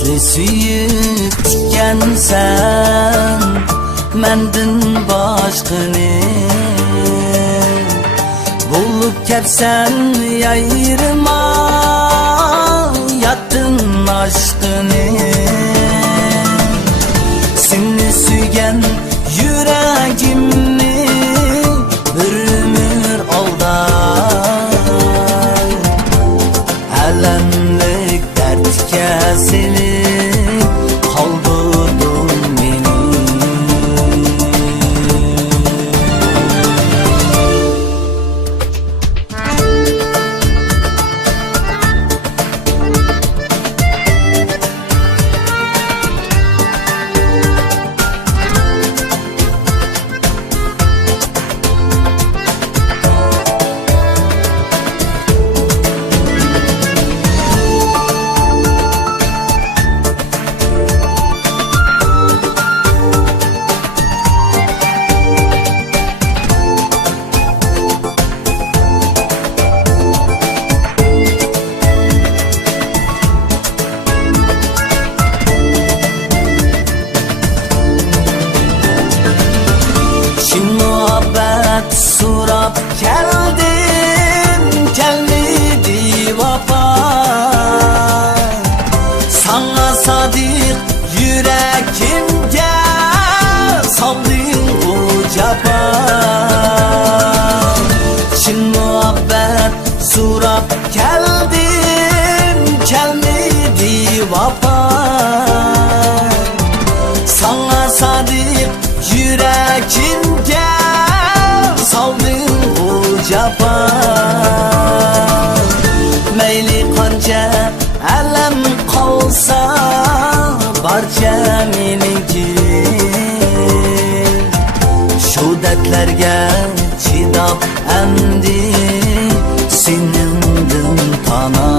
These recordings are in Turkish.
Asli suyup tikkensen mendin başkını bulup kepsen yayrıma yattın aşkını. Seni sügen yüreğimni bir ömür aldar, alemlik dert kesilip kaldırdın beni. Surap geldin, gelmedi vapa. Sana sadık yüreğimde saldın bu capa. Çin muhabbet surap geldin, gelmedi vapa. Sana sadık yüreğimde saldın bu capa. Meyli kanca elem kalsa barca meniki. Şu dertlerge çidap emdi sinindin tana.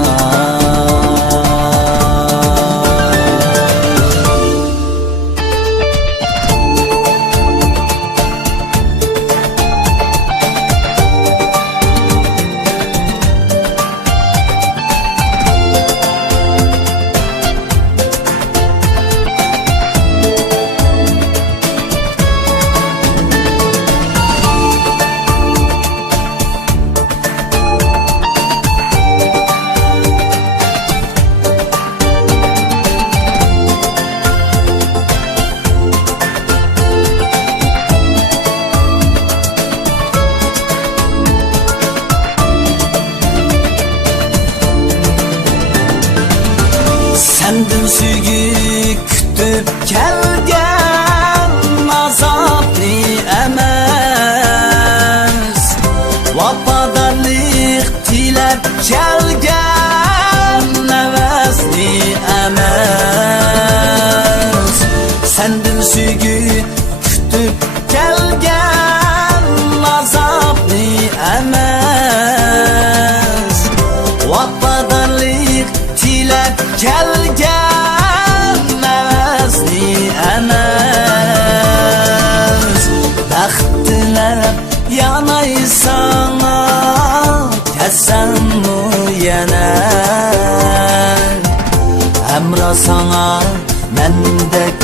Sendin süyü kütüp kelgen azaplı emez. Vapadarlık tilep kelgen nevesli emez. Sendin süyü kütüp kelgen azaplı emez. Vapadarlık tilep kelgen nevesli emez. Baxtılab yanay sana tesennu yener. Emra sana mendek